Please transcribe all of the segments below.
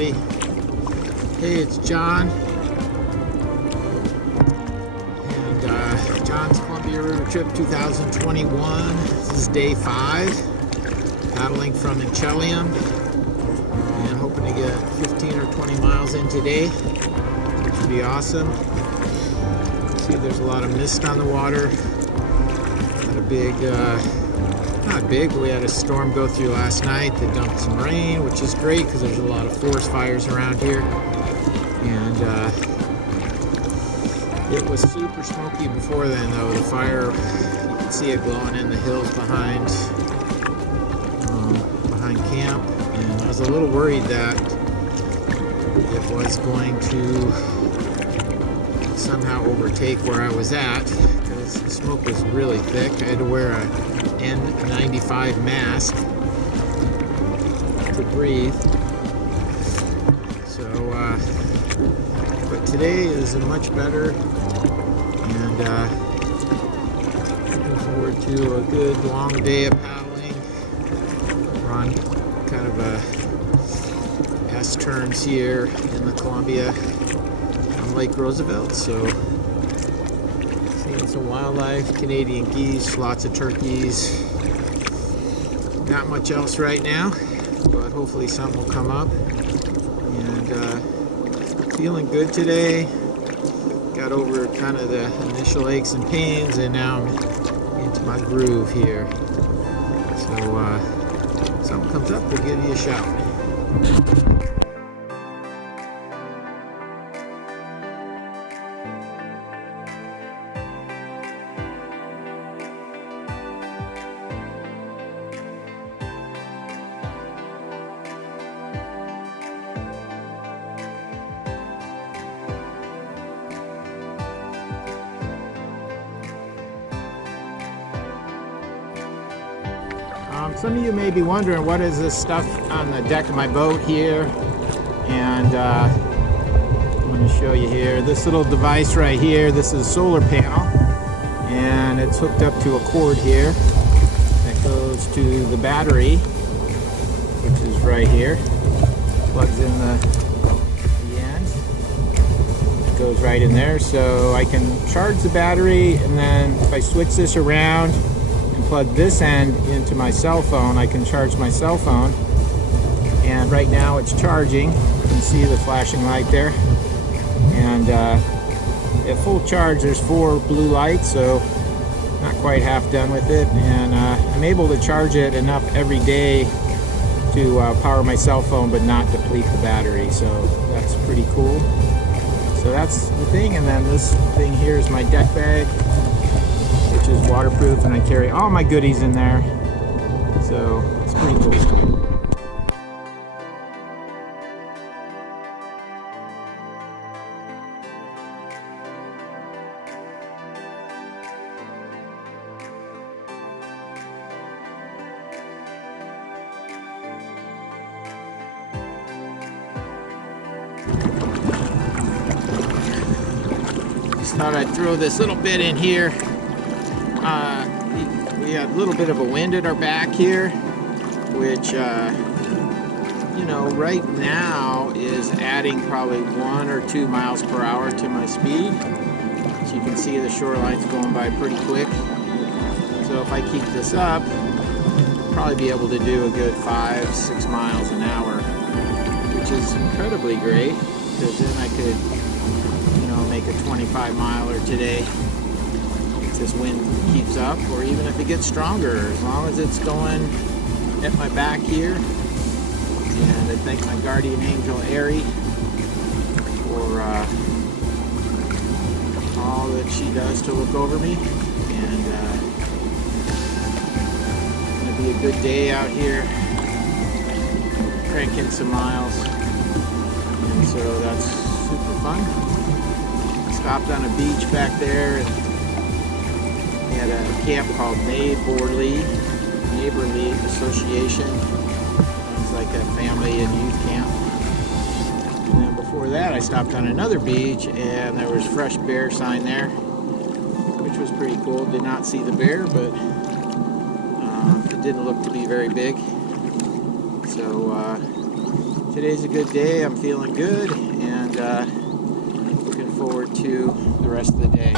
everybody. Hey, it's John. And John's Columbia River Trip 2021. This is day 5. Paddling from Inchelium. And hoping to get 15 or 20 miles in today, which would be awesome. See, there's a lot of mist on the water. Had a big, not big, but we had a storm go through last night that dumped some rain, which is great because there's a lot of forest fires around here. And it was super smoky before then, though. The fire, you can see it glowing in the hills behind camp. And I was a little worried that it was going to somehow overtake where I was at, because the smoke was really thick. I had to wear a N95 mask to breathe. So, but today is much better, and looking forward to a good long day of paddling. We're on kind of a S-turns here in the Columbia on Lake Roosevelt, so seeing some wildlife, Canadian geese, lots of turkeys. Not much else right now, but hopefully something will come up. And feeling good today. Got over kind of the initial aches and pains, and now I'm into my groove here. So if something comes up, we'll give you a shout. Some of you may be wondering, what is this stuff on the deck of my boat here? And I'm going to show you here. This little device right here, this is a solar panel, and it's hooked up to a cord here that goes to the battery, which is right here. Plugs in the end. It goes right in there, so I can charge the battery, and then if I switch this around, plug this end into my cell phone, I can charge my cell phone. And right now it's charging. You can see the flashing light there. And at full charge there's 4 blue lights, so not quite half done with it. And I'm able to charge it enough every day to power my cell phone but not deplete the battery, so that's pretty cool. So that's the thing. And then this thing here is my deck bag, which is waterproof, and I carry all my goodies in there, so it's pretty cool. Just thought I'd throw this little bit in here. We had a little bit of a wind at our back here, which, you know, right now is adding probably 1 or 2 miles per hour to my speed. So you can see the shoreline's going by pretty quick. So if I keep this up, I'll probably be able to do a good 5-6 miles an hour, which is incredibly great, because then I could, you know, make a 25-miler today. This wind keeps up, or even if it gets stronger, as long as it's going at my back here. And I thank my guardian angel Ari for all that she does to look over me. And it's gonna be a good day out here, cranking some miles, and so that's super fun. Stopped on a beach back there, and at a camp called Neighborly Association. It's like a family and youth camp. And then before that, I stopped on another beach, and there was fresh bear sign there, which was pretty cool. Did not see the bear, but it didn't look to be very big. So today's a good day. I'm feeling good and looking forward to the rest of the day.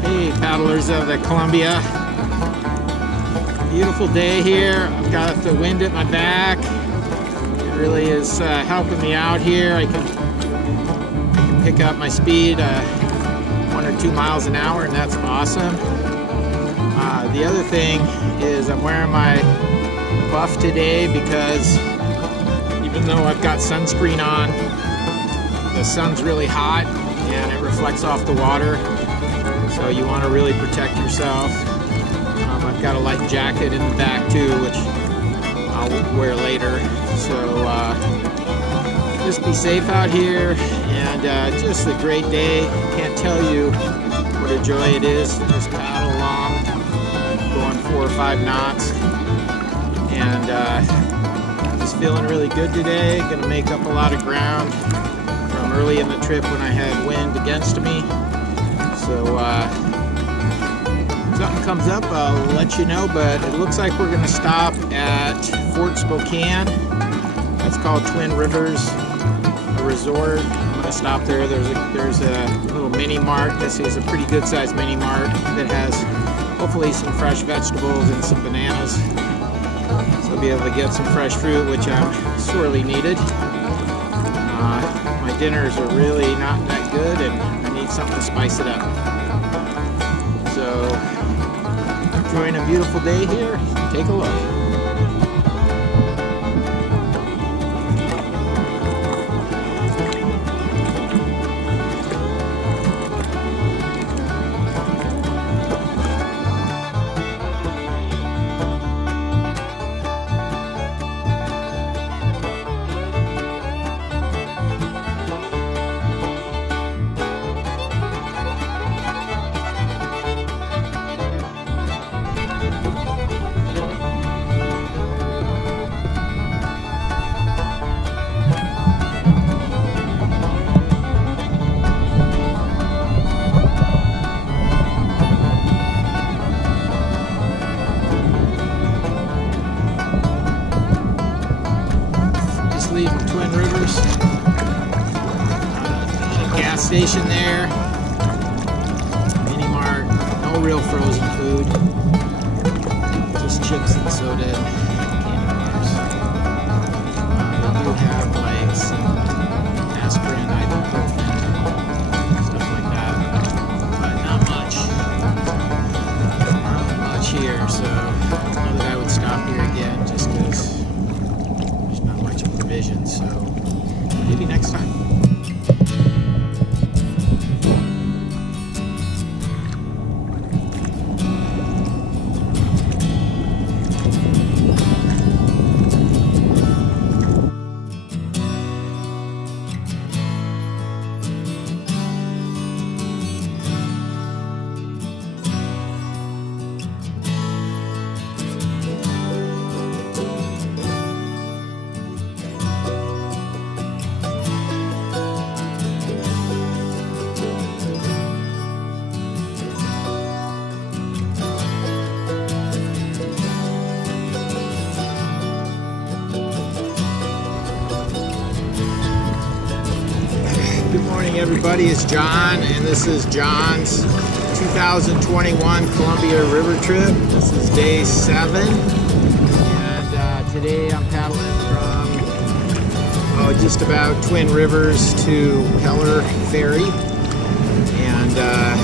Hey, paddlers of the Columbia. Beautiful day here. I've got the wind at my back. It really is helping me out here. I can pick up my speed 1 or 2 miles an hour, and that's awesome. The other thing is I'm wearing my buff today because even though I've got sunscreen on, the sun's really hot and it reflects off the water. So you want to really protect yourself. I've got a light jacket in the back too, which I'll wear later. So just be safe out here, and just a great day. Can't tell you what a joy it is to just paddle along, going 4 or 5 knots, and just feeling really good today. Gonna make up a lot of ground from early in the trip when I had wind against me. So if something comes up, I'll let you know, but it looks like we're going to stop at Fort Spokane. That's called Twin Rivers, a resort. I'm going to stop there. There's a little mini mart. This is a pretty good sized mini mart that has hopefully some fresh vegetables and some bananas. So I'll be able to get some fresh fruit, which I'm sorely needed. My dinners are really not that good, and I need something to spice it up. So, enjoying a beautiful day here. Take a look. Leaving Twin Rivers. Gas station there. Mini mart. No real frozen food. Just chips and soda and candy bars. They do have like some aspirin, ibuprofen, stuff like that, but not much here. So I don't know that I would stop here again just because provision, so maybe next time. Good morning, everybody. It's John, and this is John's 2021 Columbia River trip. This is day 7, and today I'm paddling from just about Twin Rivers to Keller Ferry, and a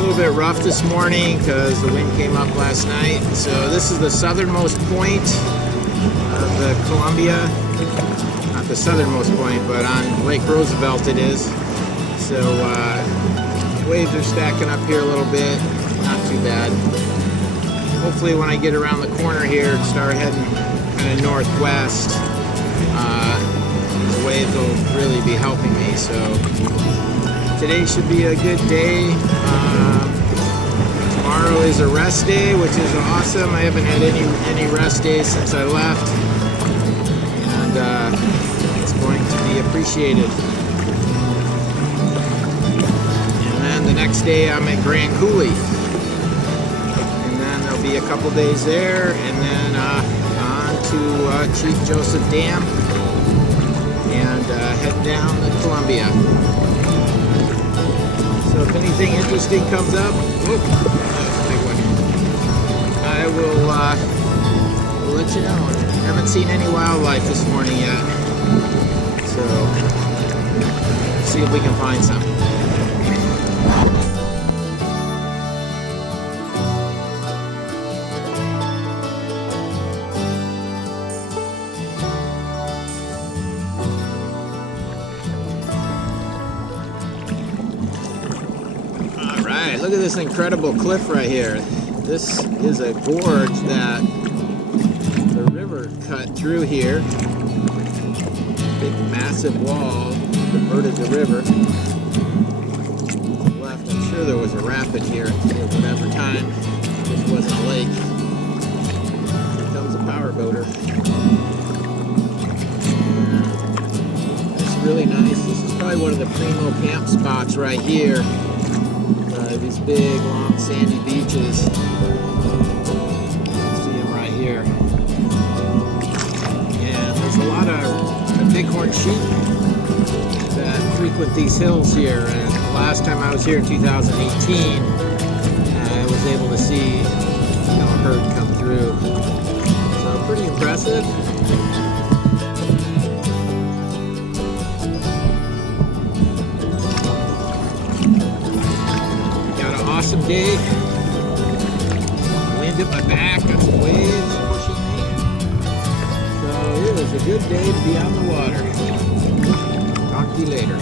little bit rough this morning because the wind came up last night. So this is the southernmost point of the Columbia. Not the southernmost point, but on Lake Roosevelt it is. So waves are stacking up here a little bit, not too bad. Hopefully when I get around the corner here and start heading kind of northwest, these waves will really be helping me. So today should be a good day. Tomorrow is a rest day, which is awesome. I haven't had any rest days since I left, and it's going to be appreciated. And then the next day I'm at Grand Coulee, and then there'll be a couple days there, and then on to Chief Joseph Dam, and head down to Columbia. So if anything interesting comes up, that's a big one, I will let you know. I haven't seen any wildlife this morning yet, so see if we can find some. Look at this incredible cliff right here. This is a gorge that the river cut through here. Big massive wall diverted the river. To the left, I'm sure there was a rapid here at whatever time. This wasn't a lake. Here comes a power boater. It's really nice. This is probably one of the primo camp spots right here. These big, long, sandy beaches. You can see them right here. And there's a lot of bighorn sheep that frequent these hills here. And the last time I was here in 2018, I was able to see a herd come through. So pretty impressive. Awesome day. Wind at my back, got some waves pushing me. So it was a good day to be on the water. Talk to you later.